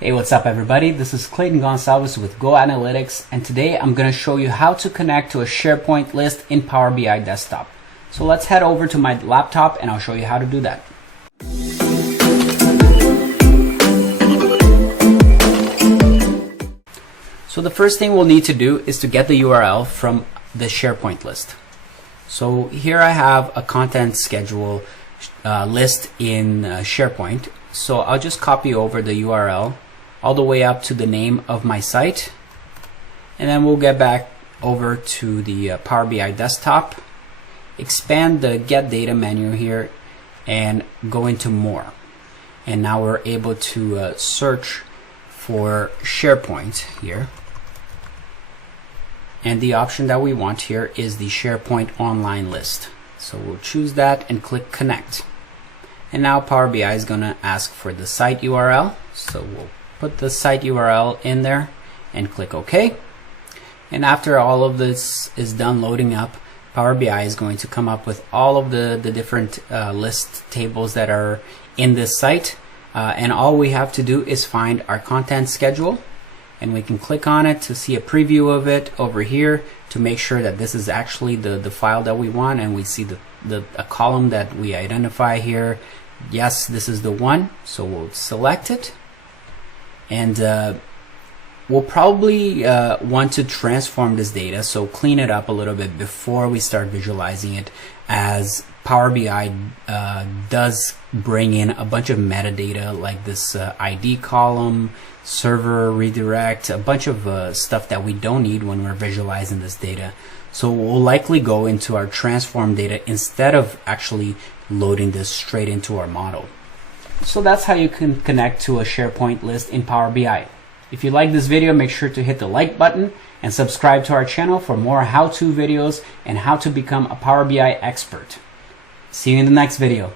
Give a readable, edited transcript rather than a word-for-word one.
Hey, what's up everybody? This is Clayton Gonsalves with Go Analytics, and today I'm going to show you how to connect to a SharePoint list in Power BI Desktop. So let's head over to my laptop and I'll show you how to do that. So the first thing we'll need to do is to get the URL from the SharePoint list. So here I have a content schedule list in SharePoint. So I'll just copy over the URL all the way up to the name of my site, and then we'll get back over to the Power BI desktop, expand the get data menu here and go into more, and now we're able to search for SharePoint here, and the option that we want here is the SharePoint Online List. So we'll choose that and click connect, and now Power BI is going to ask for the site URL, so we'll put the site URL in there and click OK. And after all of this is done loading up, Power BI is going to come up with all of the different list tables that are in this site, and all we have to do is find our content schedule, and we can click on it to see a preview of it over here to make sure that this is actually the file that we want, and we see a column that we identify here. Yes, this is the one, so we'll select it, and we'll probably want to transform this data, so clean it up a little bit before we start visualizing it, as Power BI does bring in a bunch of metadata like this ID column, server redirect, a bunch of stuff that we don't need when we're visualizing this data. So we'll likely go into our transform data instead of actually loading this straight into our model. So that's how you can connect to a SharePoint list in Power BI. If you like this video, make sure to hit the like button and subscribe to our channel for more how-to videos and how to become a Power BI expert. See you in the next video.